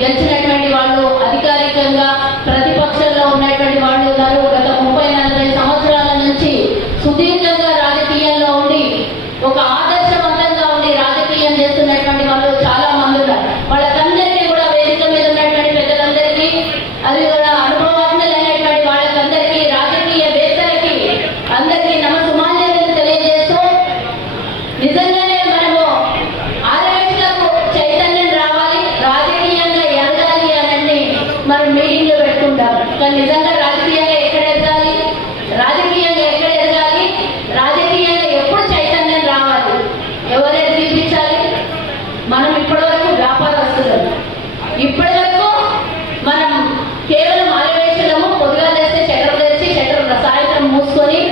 గెలిచినటువంటి వాళ్ళు అధికారికంగా ప్రతిపక్షంలో ఉన్నటువంటి వాళ్ళు ఉన్నారు. గత 30-40 సంవత్సరాల నుంచి సుదీర్ఘంగా రాజకీయంలో ఉండి ఒక ఆదర్శవంతంగా ఉండి రాజకీయం చేస్తున్నటువంటి వాళ్ళు చాలా మంది ఉన్నారు. వాళ్ళకందరికీ కూడా వేదిక మీద ఉన్నటువంటి పెద్దలందరికీ, అది కూడా అనుభవజ్ఞులైనటువంటి వాళ్ళకందరికీ, రాజకీయవేత్తలకి అందరికీ నమస్సుమాంజలు తెలియజేస్తూ, నిజంగానే మనము ఆర్ఎస్లకు చైతన్యం రావాలి, రాజకీయంగా ఎదగాలి అని మనం మీటింగ్లో పెట్టుకుంటాం. కానీ నిజంగా రాజకీయంగా ఎక్కడ ఎదగాలి, రాజకీయంగా ఎక్కడ ఎదగాలి, రాజకీయంగా ఎప్పుడు చైతన్యం రావాలి, ఎవరైనా చూపించాలి. మనం ఇప్పటివరకు వ్యాపారస్తులం, ఇప్పటివరకు మనం కేవలం ఆలవేశలము, పొద్దుగా చేస్తే షట్టర్ తెరిచి షట్టర్ సాయంత్రం మూసుకొని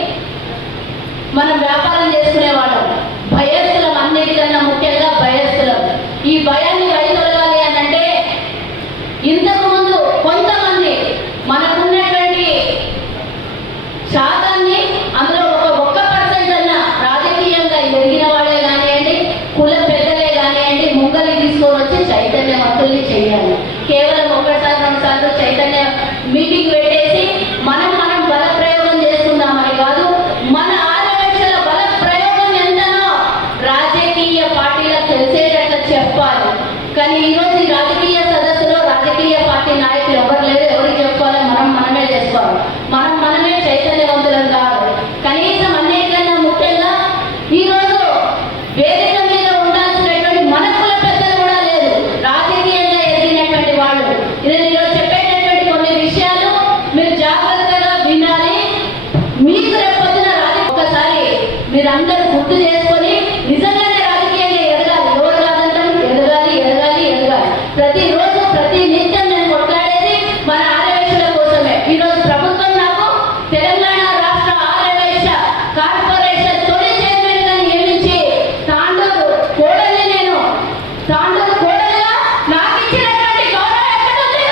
మనం వ్యాపారం చేసుకునేవాళ్ళం. భయస్థలం, అన్నిటికన్నా ముఖ్యంగా భయస్థలం. ఈ భయాన్ని వైదొలగాలి అని అంటే ఇంతకు ముందు కొంతమంది మనకున్నటువంటి శాతాన్ని అందులో ఒక 1% అన్న రాజకీయంగా ఎదిగిన వాళ్ళే కానివ్వండి, కుల పెద్దలే కానివ్వండి, ముంగలి తీసుకొని వచ్చి చైతన్యవంతుల్ని చేయాలి. కేవలం 1-2 సార్లు చైతన్య మీటింగ్ పెట్టేసి మనం బల ప్రయోగం చేసుకుందామని కాదు. మన 6 లక్షల బల ప్రయోగం ఎంతనో రాజకీయ పార్టీల కానీ ఈరోజు ఈ రాజకీయ సదస్సులో రాజకీయ పార్టీ నాయకులు ఎవరు లేరు, ఎవరికి చెప్పుకోవాలి, మనమే చేసుకోవాలి, మనమే చైతన్యవంతులం కావాలి. కనీసం అన్నిటికన్నా ముఖ్యంగా ఈరోజు వేదిక మీద ఉండాల్సినటువంటి మన కుల పెద్దలు కూడా లేదు, రాజకీయంగా ఎదిగినటువంటి వాళ్ళు. నేను ఈరోజు చెప్పేటటువంటి కొన్ని విషయాలు మీరు జాగ్రత్తగా వినాలి. మీకు రేపొద్దున ఒకసారి మీరందరూ గుర్తు చేసుకొని నిజంగానే రాజకీయంగా ఎదగాలి. ఎవరు కాదంటారు, ఎదగాలి. ప్రతిరోజు ప్రతి నిత్యం నేను కొట్లాడేది మన ఆర్యవైశ్యుల కోసమే. ఈరోజు ప్రభుత్వం నాకు తెలంగాణ రాష్ట్ర ఆర్యవైశ్య కార్పొరేషన్ తొలి చైర్మన్ గా నియమించి తాండూరు కోడలుగా నాకు ఇచ్చినటువంటి గౌరవం ఎక్కడ ఉంది?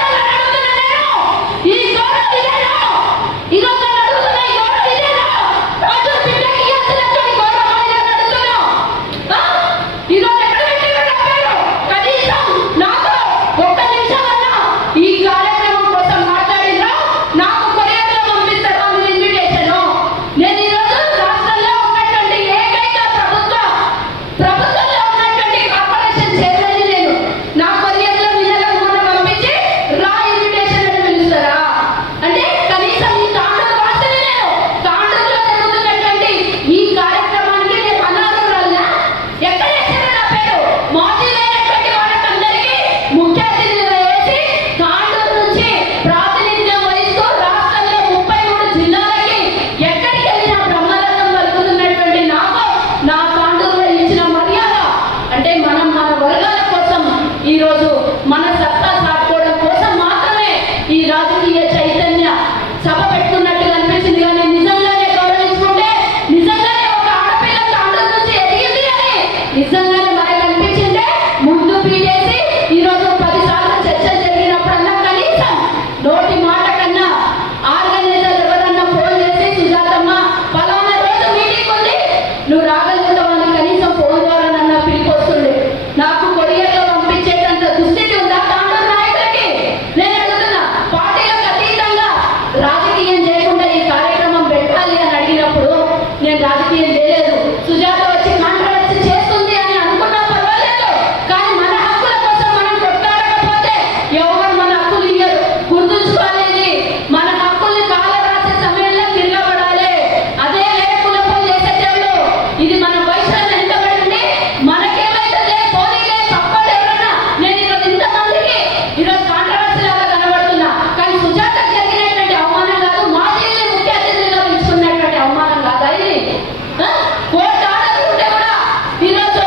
ఈ గౌరవం ఇదేనా? ఈరోజు అడుగుతున్నా, ఈ గౌరవం ఇదేనా? రాజు బిడ్డకి ఇవ్వాల్సినటువంటి గౌరవం ఇదేనా అడుగుతున్నా? ఈరోజు ఎక్కడ పెట్టారు నా పేరు? కనీసం నాకు ఒక్క నిమిషం అన్నా ఈ కార్యక్రమం కోసం మాట్లాడినా నాకు కొరియర్లో పంపిస్తారు మీ ఇన్విటేషన్. నేను ఈరోజు రాష్ట్రంలో ఉన్నటువంటి ఏకైక ప్రభుత్వంలో ఉన్నటువంటి కార్పొరేషన్ చైర్మన్ నేను. నా కొరియర్లో నిజంగా పంపించి రా ఇన్విటేషన్ అని పిలుస్తారా? అంటే కనీసం ఈ తాండూరు వాసిని నేను. తాండూరులో జరుగుతున్నటువంటి ఈ కార్యక్రమానికి నేను అనర్హురాలినా? ఎక్కడ వేసారు నా పేరు? మాజీలైనటువంటి వాళ్ళకందరికీ ముఖ్య అతిథిగా వేసి తాండూరు నుంచి ప్రాతినిధ్యం వహిస్తూ రాష్ట్రంలో 33 జిల్లాలకి ఎక్కడికి వెళ్ళినా బ్రహ్మరథం పలుకుతున్నటువంటి నాకు నా తాండూరులో ఇచ్చిన మర్యాద అంటే మన వర్గాల కోసం, ఈరోజు మన సత్తా సాటుకోవడం కోసం మాత్రమే ఈ రాజకీయ చైతన్య సభ పెట్టుకున్నట్టుగా అనిపించింది. కానీ నిజంగానే గౌరవించుకుంటే, నిజంగానే ఒక ఆడపిల్ల తాండూరు నుంచి ఎదిగింది అని నిజంగానే మనకు అనిపించిందే ముందు పీటేసి ఈరోజు 10 సార్లు చర్చలు జరిగినప్పుడన్నా కనీసం నోటి మాట కన్నా ఆర్గనైజర్ ఎవరన్నా ఫోన్ చేసి సుజాతమ్మ పలానా రోజు మీటింగ్ ఉంది నువ్వు రాగలుగుతావు అని కనీసం ఫోన్ ద్వారా నన్ను పిలిపొస్తుండే. నాకు కొరియర్లో పంపించేటంత దుస్థితి ఉందా తాండూరు నాయకులకి? నేను అడుగుతున్నా, పార్టీలకు అతీతంగా రాజకీయం చేయకుండా ఈ కార్యక్రమం పెట్టాలి అని అడిగినప్పుడు నేను రాజకీయం చేయలేదు, సుజాత వచ్చి కాంట్రవర్సీ చేస్తుంది అని అనుకున్నా పర్వాలేదు. కానీ మన హక్కుల కోసం మనం కొట్లాడకపోతే ఎవరు మన హక్కులు ఇయ్యరు. గుర్తుంచుకోవాలి, మన హక్కుల్ని కాల రాసే సమయంలో తిరగబడాలి. అదే వేరే కులపోలు చేసేటప్పుడు ఇది మన వైశ్యం వెనుకబడి ఉండి మనకేమైతే పోనీలే తప్పదు ఎవరన్నా. నేను ఈరోజు ఇంతమందికి ఈరోజు కాంట్రవర్సీ లాగా కనబడుతున్నా, కానీ సుజాతకు జరిగినటువంటి అవమానం కాదు, మాజీల్ని ముఖ్య అతిథులుగా పిలుచుకున్నటువంటి అవమానం కాదా ఇది? కోర్టు ఆర్డర్ ఉంటే కూడా ఈరోజు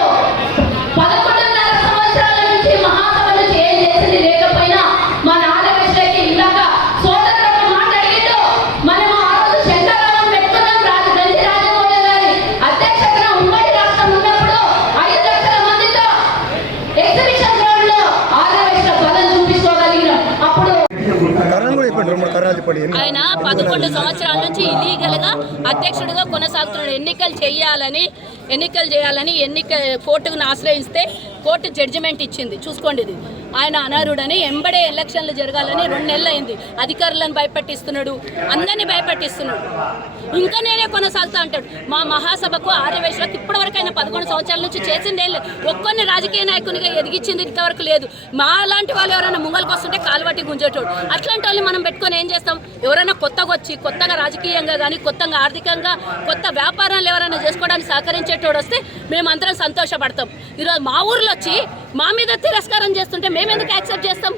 11.5 సంవత్సరాల నుంచి మహాసభ నుంచి ఏం చేసింది లేకపోయినా మన ఆడవిషయకి ఇందాక సోదరుడు ఒక మాట అడిగిండు. మనం ఆ రోజు శంకరావం పెట్టుకున్నాం గంజి రాజమౌళి గారి అధ్యక్షతన ఉమ్మడి రాష్ట్రం ఉన్నప్పుడు 5 లక్షల మందితో ఎగ్జిబిషన్ గ్రౌండ్ లో ఆడవిషయ బలం చూపించుకోగలిగినాం. అప్పుడు ఆయన 11 సంవత్సరాల నుంచి ఇల్లీగల్ గా అధ్యక్షుడిగా కొనసాగుతున్నాడు. ఎన్నికలు చేయాలని కోర్టును ఆశ్రయిస్తే కోర్టు జడ్జిమెంట్ ఇచ్చింది. చూసుకోండి, ఇది ఆయన అనర్హుడని. ఎంబడే ఎలక్షన్లు జరగాలని 2 నెలలు అయింది. అధికారులను భయపెట్టిస్తున్నాడు, అందరినీ భయపెట్టిస్తున్నాడు. ఇంకా నేనే కొనసాగుతా అంటాడు. మా మహాసభకు ఆర్యవైశ్యులకు ఇప్పటివరకు ఆయన 11 సంవత్సరాల నుంచి చేసిందే లేదు. ఒక్కొన్ని రాజకీయ నాయకునిగా ఎదిగించింది ఇంతవరకు లేదు. మా లాంటి వాళ్ళు ఎవరైనా ముంగలకు వస్తుంటే కాలువట్టి గుంజేటోడు. అట్లాంటి వాళ్ళు మనం పెట్టుకొని ఏం చేస్తాం? ఎవరైనా కొత్తగా వచ్చి కొత్తగా రాజకీయంగా కానీ కొత్తగా ఆర్థికంగా కొత్త వ్యాపారాలు ఎవరైనా చేసుకోవడానికి సహకరించేటోడు వస్తే మేమందరం సంతోషపడతాం. ఈరోజు మా ఊర్లో వచ్చి మా మీద తిరస్కారం చేస్తుంటే మేము ఎందుకు యాక్సెప్ట్ చేస్తాం?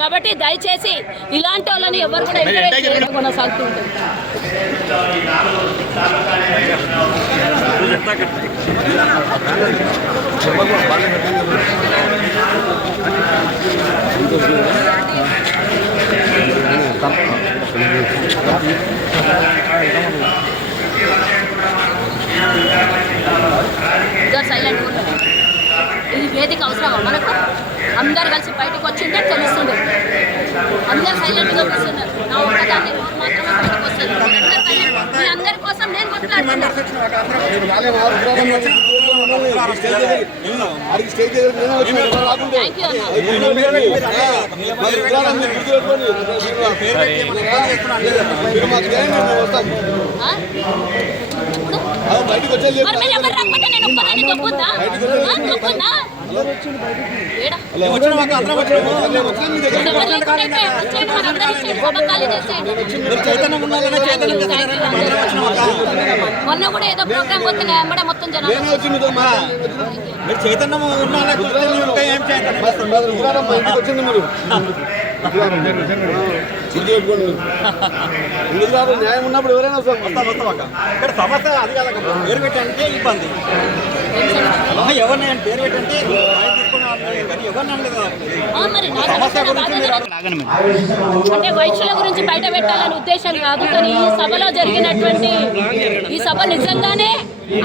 కాబట్టి దయచేసి ఇలాంటి వాళ్ళని ఎవరు కూడా ఎంకరేజ్ చేయడం కొనసాగుతూ ఉంటుంది. సైలెంట్ ఇది వేదిక అవసరమా మనకు? అందరు కలిసి బయటకు వచ్చింటే తెలుస్తుంది. అందరు సైలెంట్గా కూర్చున్నారు. నా ఒక్కదాన్ని మాత్రమే బయటకు వస్తుంది. మీ అందరి కోసం నేను కొట్లాడుతున్నాను. మరి మీరు ఎవరు రాకపోతే నేను ఒక్కదాన్ని తప్పుందా? ఏడా? వచ్చిన మాకు అందరం వచ్చాము. ఎవరు లేకుండా అయిపోయాం. వచ్చేయండి, మరి అందరూ వచ్చేయండి, సభ ఖాళీ చేసేయండి. మీరు చైతన్యం ఉండాలనే చైతన్యం చేస్తున్నారు. అందరం వచ్చిన మాకు మొన్న కూడా ఏదో ప్రోగ్రామ్ పోతే ఎంబడే మొత్తం జనాలు మీరు చైతన్యం ఉండాలనే చైతన్యం ఇంకా ఏం న్యాయం ఉన్నప్పుడు ఎవరైనా వస్తాం ఇక్కడ సమస్య అది కాదు. పేరు పెట్టంటే ఇబ్బంది. ఎవరిని పేరు పెట్టంటే కానీ ఎవరిని అనలేదు. మరి అంటే వైశ్యుల గురించి బయట పెట్టాలనే ఉద్దేశం కాదు, కానీ ఈ సభలో జరిగినటువంటి ఈ సభ నిజంగానే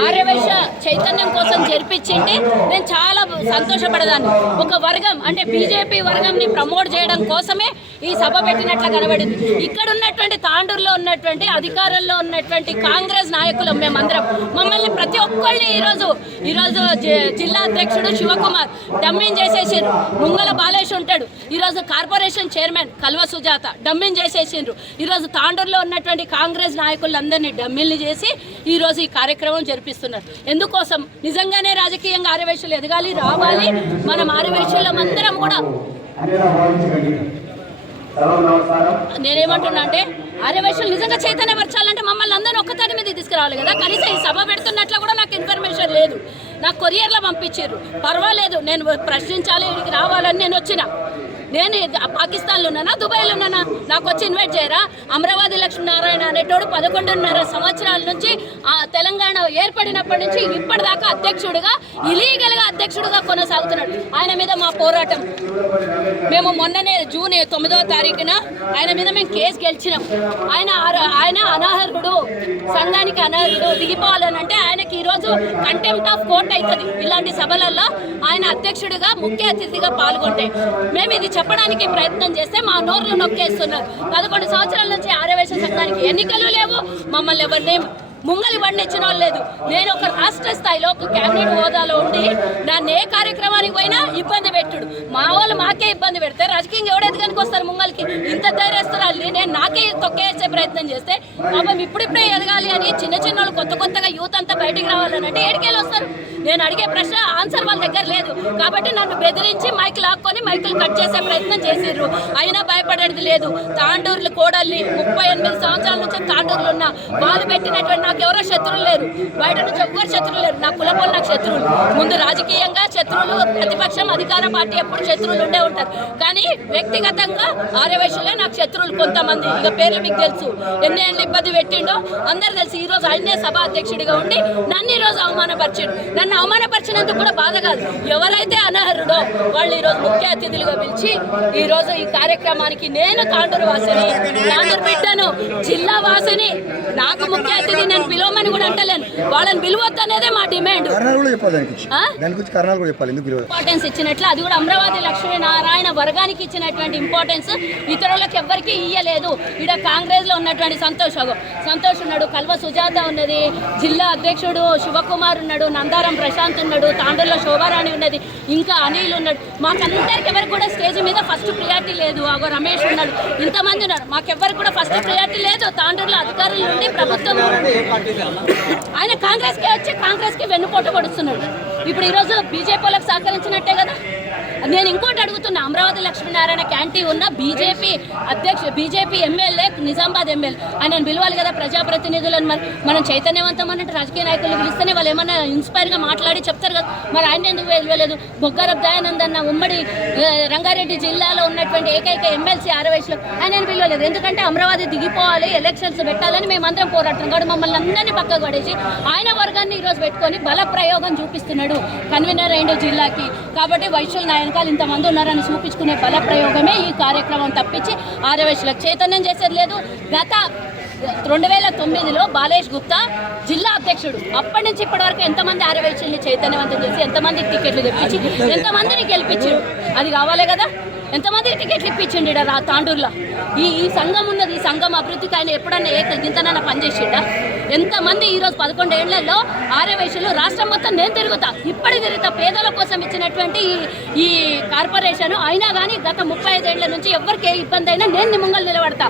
ఆర్యవైశ్య చైతన్యం కోసం జరిపించింది. నేను చాలా సంతోషపడదాన్ని. ఒక వర్గం అంటే బీజేపీ వర్గంని ప్రమోట్ చేయడం కోసమే ఈ సభ పెట్టినట్లు కనబడింది. ఇక్కడ ఉన్నటువంటి తాండూరులో ఉన్నటువంటి అధికారంలో ఉన్నటువంటి కాంగ్రెస్ నాయకులు మేమందరం మమ్మల్ని ప్రతి ఒక్కరిని ఈరోజు జిల్లా అధ్యక్షుడు శివకుమార్ డమ్మింగ్ చేసేసిండ్రు. ముంగల బాలేష్ ఉంటాడు, ఈరోజు కార్పొరేషన్ చైర్మన్ కల్వ సుజాత డమ్మింగ్ చేసేసిండ్రు. ఈరోజు తాండూరులో ఉన్నటువంటి కాంగ్రెస్ నాయకులందరినీ డమ్మిల్ని చేసి ఈరోజు ఈ కార్యక్రమం జరిపిస్తున్నారు. ఎందుకోసం? నిజంగానే రాజకీయంగా ఆర్యవైశ్యులు ఎదగాలి, రావాలి. మనం ఆర్యవైశ్యులం అందరం కూడా నేనేమంటున్నా అంటే ఆర్యవైశ్యులు నిజంగా చైతన్యపరచాలంటే మమ్మల్ని అందరినీ ఒక్కతాటి మీద తీసుకురావాలి కదా. కనీసం ఈ సభ పెడుతున్నట్లు కూడా నాకు ఇన్ఫర్మేషన్ లేదు. నాకు కొరియర్లో పంపించారు. పర్వాలేదు, నేను ప్రశ్నించాలి, ఇక్కడికి రావాలని నేను వచ్చిన. నేను పాకిస్తాన్లో ఉన్నానా, దుబాయ్లో ఉన్నానా? నాకు వచ్చి ఇన్వైట్ చేయరా? అమరావతి లక్ష్మీనారాయణ అనేటోడు 11.5 సంవత్సరాల నుంచి తెలంగాణ ఏర్పడినప్పటి నుంచి ఇప్పటిదాకా అధ్యక్షుడిగా ఇలీగల్గా అధ్యక్షుడిగా కొనసాగుతున్నాడు. ఆయన మీద మా పోరాటం. మేము మొన్ననే జూన్ 9వ తారీఖున ఆయన మీద మేము కేసు గెలిచినాం. ఆయన అనర్హుడు, సంఘానికి అనర్హుడు, దిగిపోవాలని అంటే ఆయనకి ఈరోజు కంటెంప్ట్ ఆఫ్ కోర్ట్ అవుతుంది. ఇలాంటి సభలలో ఆయన అధ్యక్షుడిగా ముఖ్య అతిథిగా పాల్గొంటే మేము ఇది చెప్పడానికి ప్రయత్నం చేస్తే మా నోర్లు నొక్కేస్తున్నారు. 11 సంవత్సరాల నుంచి ఆర్యవైశ్య సంఘానికి ఎన్నికలు లేవు, మమ్మల్ని ఎవరిని ముంగలి బండి ఇచ్చిన వాళ్ళు లేదు. నేను ఒక రాష్ట్ర స్థాయిలో ఒక క్యాబినెట్ హోదాలో ఉండి నన్ను ఏ కార్యక్రమానికి పోయినా ఇబ్బంది పెట్టుడు. మా వాళ్ళు మాకే ఇబ్బంది పెడితే రాజకీయంగా ఎవడెదగనికి వస్తారు ముంగలికి? ఇంత ధైర్యస్తురాలి నేను నాకే తొక్కేసే ప్రయత్నం చేస్తే పాపం ఇప్పుడిప్పుడే ఎదగాలి అని చిన్న వాళ్ళు కొత్తగా యూత్ అంతా బయటికి రావాలని అంటే ఏడికేళ్ళు వస్తారు? నేను అడిగే ప్రశ్న ఆన్సర్ వాళ్ళ దగ్గర లేదు. కాబట్టి నన్ను బెదిరించి మైక్ లాక్కొని మైకులు కట్ చేసే ప్రయత్నం చేసిర్రు. అయినా భయపడేది లేదు. తాండూరులు కోడల్ని 38 సంవత్సరాల నుంచి తాండూరులు ఉన్న వాళ్ళు పెట్టినటువంటి నాకు ఎవరో శత్రువులు లేరు, బయట నుంచి ఎవ్వరు శత్రువులు లేరు. నా కులపోలు నాకు శత్రువులు. ముందు రాజకీయంగా శత్రువులు, ప్రతిపక్షం అధికార పార్టీ ఎప్పుడు శత్రువులు ఉండే ఉంటారు. కానీ వ్యక్తిగతంగా ఆర్యవైశ్యులే నాకు శత్రువులు కొంతమంది. ఇక పేర్లు మీకు తెలుసు, ఎన్ని ఏళ్ళు ఇబ్బంది పెట్టిండో అందరు తెలుసు. ఈ రోజు ఆయనే సభ అధ్యక్షుడిగా ఉండి నన్ను ఈ రోజు అవమానపరిచిండు. నన్ను అవమానపరిచినందుకు కూడా బాధ కాదు. ఎవరైతే అనర్హుడో వాళ్ళు ఈ రోజు ముఖ్య అతిథులుగా పిలిచి ఈ రోజు ఈ కార్యక్రమానికి నేను తాండూరు వాసిని, తాండూరు బిడ్డను, జిల్లా వాసిని, నాకు ముఖ్య అతిథి నేను పిలవమని కూడా అంటలేను. వాళ్ళని పిలవద్దు అనేదే మా డిమాండ్. ఇంపార్టెన్స్ ఇచ్చినట్లు అది కూడా అమరావతి లక్ష్మీనారాయణ వర్గానికి ఇచ్చినటువంటి ఇంపార్టెన్స్ ఇతరులకు ఎవ్వరికి ఇయ్యలేదు. ఇక్కడ కాంగ్రెస్ లో ఉన్నటువంటి సంతోష్ ఉన్నాడు, కల్వ సుజాత ఉన్నది, జిల్లా అధ్యక్షుడు శివకుమార్ ఉన్నాడు, నందారం ప్రశాంత్ ఉన్నాడు, తాండూరులో శోభారాణి ఉన్నది, ఇంకా అనిల్ ఉన్నాడు. మాకందరికి ఎవరికి కూడా స్టేజ్ మీద ఫస్ట్ ప్రియారిటీ లేదు. అగో రమేష్ ఉన్నాడు, ఇంతమంది ఉన్నారు. మాకెవ్వరికి కూడా ఫస్ట్ ప్రియారిటీ లేదు. తాండూరులో అధికారుల నుండి ప్రభుత్వం ఆయన కాంగ్రెస్కి వచ్చి కాంగ్రెస్కి వెన్నుపోటు పడుతున్నాడు. ఇప్పుడు ఈరోజు బీజేపీ వాళ్ళకి సహకరించినట్టే కదా. నేను ఇంకోటి అడుగుతున్నా, అమరావతి లక్ష్మీనారాయణ క్యాంటీ ఉన్న బీజేపీ ఎమ్మెల్యే, నిజామాబాద్ ఎమ్మెల్యే, ఆయన పిలవాలి కదా ప్రజాప్రతినిధులను. మరి మనం చైతన్యవంతం అన్నట్టు రాజకీయ నాయకులు పిలిస్తేనే వాళ్ళు ఏమన్నా ఇన్స్పైర్గా మాట్లాడి చెప్తారు కదా. మరి ఆయన ఎందుకు వెళ్ళలేదు? బొగ్గారపు దయానంద్ అన్న ఉమ్మడి రంగారెడ్డి జిల్లాలో ఉన్నటువంటి ఏకైక ఎమ్మెల్సీ ఆర్యవైశ్యులు ఆయన పిలవలేదు. ఎందుకంటే అమరావతి దిగిపోవాలి, ఎలక్షన్స్ పెట్టాలని మేమందరం పోరాడుతున్నాం. కాబట్టి మమ్మల్ని అందరినీ పక్కకు పడేసి ఆయన వర్గాన్ని ఈరోజు పెట్టుకొని బల ప్రయోగం చూపిస్తున్నాడు కన్వీనర్ అయిండు జిల్లాకి. కాబట్టి వైశ్యుల నాయకులు ఇంతమంది ఉన్నారని చూపించుకునే బల ప్రయోగమే ఈ కార్యక్రమం తప్పించి ఆర్యవైశ్యులకు చైతన్యం చేసేది లేదు. గత 2009లో బాలేష్ గుప్తా జిల్లా అధ్యక్షుడు. అప్పటి నుంచి ఇప్పటి వరకు ఎంతమంది ఆర్యవైశ్యుల్ని చైతన్యవంతం చేసి, ఎంతమందికి టికెట్లు తెప్పించి, ఎంతమందిని గెలిపించాడు? అది కావాలి కదా. ఎంతమందికి టికెట్లు ఇప్పించండి తాండూరులో. ఈ సంఘం ఉన్నది. ఈ సంఘం అభివృద్ధికి ఆయన ఎప్పుడన్నా ఇంతనన్నా పనిచేసిండా? ఎంతమంది ఈరోజు 11 ఏళ్లలో ఆర్యవైశ్యులు రాష్ట్రం మొత్తం నేను తిరుగుతా, ఇప్పటి తిరుగుతా. పేదల కోసం ఇచ్చినటువంటి ఈ కార్పొరేషన్ అయినా కానీ గత 35 ఏళ్ల నుంచి ఎవరికి ఏ ఇబ్బంది అయినా నేను నిమ్మంగలు నిలబడతా.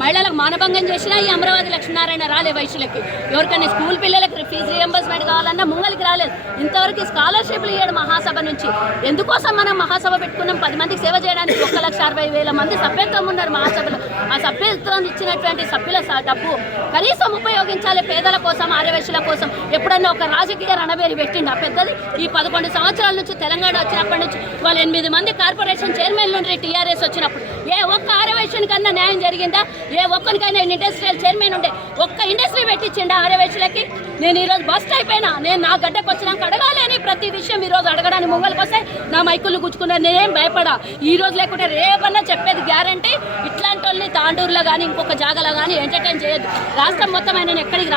మహిళలకు మానభంగం చేసినా ఈ అమరావతి లక్ష్మీనారాయణ రాలే వైశ్యులకి. ఎవరికైనా స్కూల్ పిల్లలకి ఫీజు రియంబర్స్మెంట్ కావాలన్నా ముంగలికి రాలేదు. ఇంతవరకు స్కాలర్షిప్లు ఇవ్వడం మహాసభ నుంచి. ఎందుకోసం మనం మహాసభ పెట్టుకున్నాం? 10 మందికి సేవ చేయడానికి 1,60,000 మంది సభ్యత్వం ఉన్నారు మహాసభలో. ఆ సభ్యత్వం ఇచ్చినటువంటి సభ్యుల డబ్బు కనీసం ఉపయోగించాలి పేదల కోసం, ఆర్యవైశ్యుల కోసం. ఎప్పుడన్నా ఒక రాజకీయ రణబేరి పెట్టిండా పెద్దది? ఈ 11 సంవత్సరాల నుంచి తెలంగాణ వచ్చినప్పటి నుంచి వాళ్ళు 8 మంది కార్పొరేషన్ చైర్మన్లు ఉండే టీఆర్ఎస్ వచ్చినప్పుడు ఏ ఒక్క ఆర్యవైశ్యుని కన్నా న్యాయం జరిగిందా? ఏ ఒక్కరికైనా ఇండస్ట్రియల్ చైర్మన్ ఉండే ఒక్క ఇండస్ట్రీ పెట్టించిండా ఆర్యవైశ్యులకి? నేను ఈరోజు బస్ట్ అయిపోయినా, నేను నా గడ్డకు వచ్చినాక అడగాలి అని ప్రతి విషయం ఈరోజు అడగడానికి ముంగలికి వస్తే నా మైకులు గుచ్చుకున్నారు. నేనేం భయపడా. ఈ రోజు లేకుంటే రేపన్నా చెప్పేది గ్యారంటీ. ఇట్లాంటి వాళ్ళని తాండూరులో కానీ ఇంకొక జాగాలో కానీ ఎంటర్టైన్ చేయొద్దు. రాష్ట్రం మొత్తం ఆయన ఎక్కడికి రాని